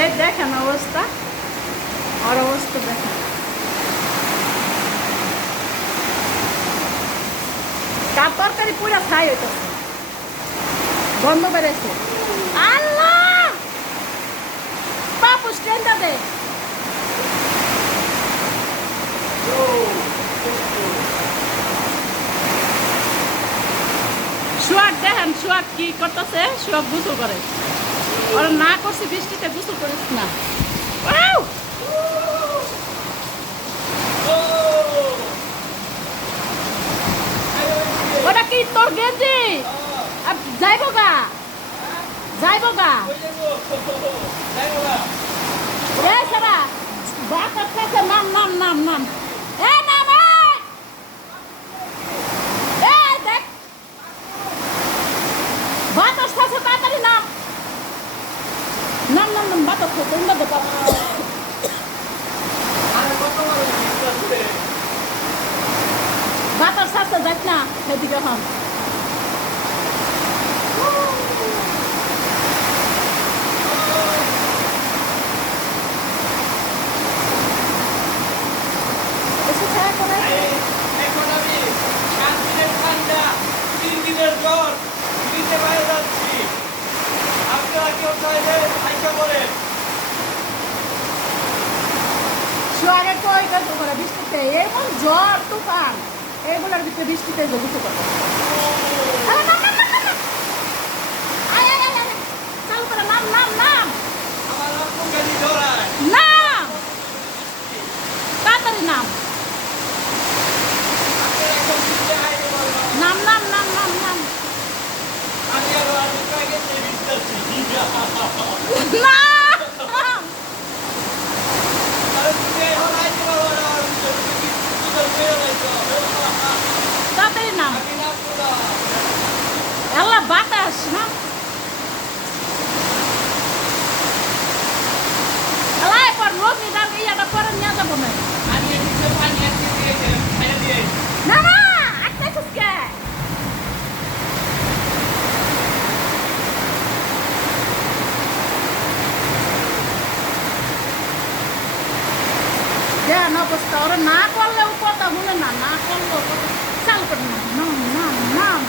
এই দেখেন অবস্থা, আর অবস্থা দেখেন। কার তরকারি পুরা ছাই হইতেছে, গন্ধ বেড়েছে। আল্লাহ বাপু স্ট্যান্ডটা দে। শুয়াক দেখেন, শুয়াক কি করতেছে, শুয়াক গোসল করে। ওরা না করছে বৃষ্টিতে গোসল করিস না। ওটা কি তোর গেঞ্জি? যাইব গা, যাইব গা। এই সারা বাতাস কাছে নাম নাম নাম নাম। এ নাম, এই দেখ বাতাস কাছে, তাড়াতাড়ি নাম নাম নাম নাম। বাতাস কাছে তোমরা দেখো। বাতাস কাছে যাক না সেদিকে হন। বৃষ্টিতে এমন ঝড় তুফান, এগুলোর ভিতরে বৃষ্টিতে গোসল করে। চালু করে নাম নাম নাম নাম, তাড়াতাড়ি নাম নাম নাম নাম নাম নাম। না তাড়াতাড়ি নাম। আল্লাহ বাতাস না, আল্লাহ পর লোক নিদান ইয়াটা পরে নিয়ে যাবো না। না না একটা সুস্কে দেন অবস্থা। ওরা না করলেও কথা শুনে না, না করলেও চাল করে না। নাম নাম নাম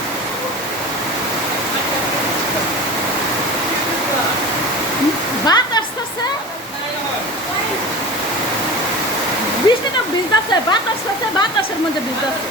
বাত আসতেছে, বৃষ্টিটা ভিজতেছে, বাতাস আসতেছে, বাতাসের মধ্যে ভিজতেছে।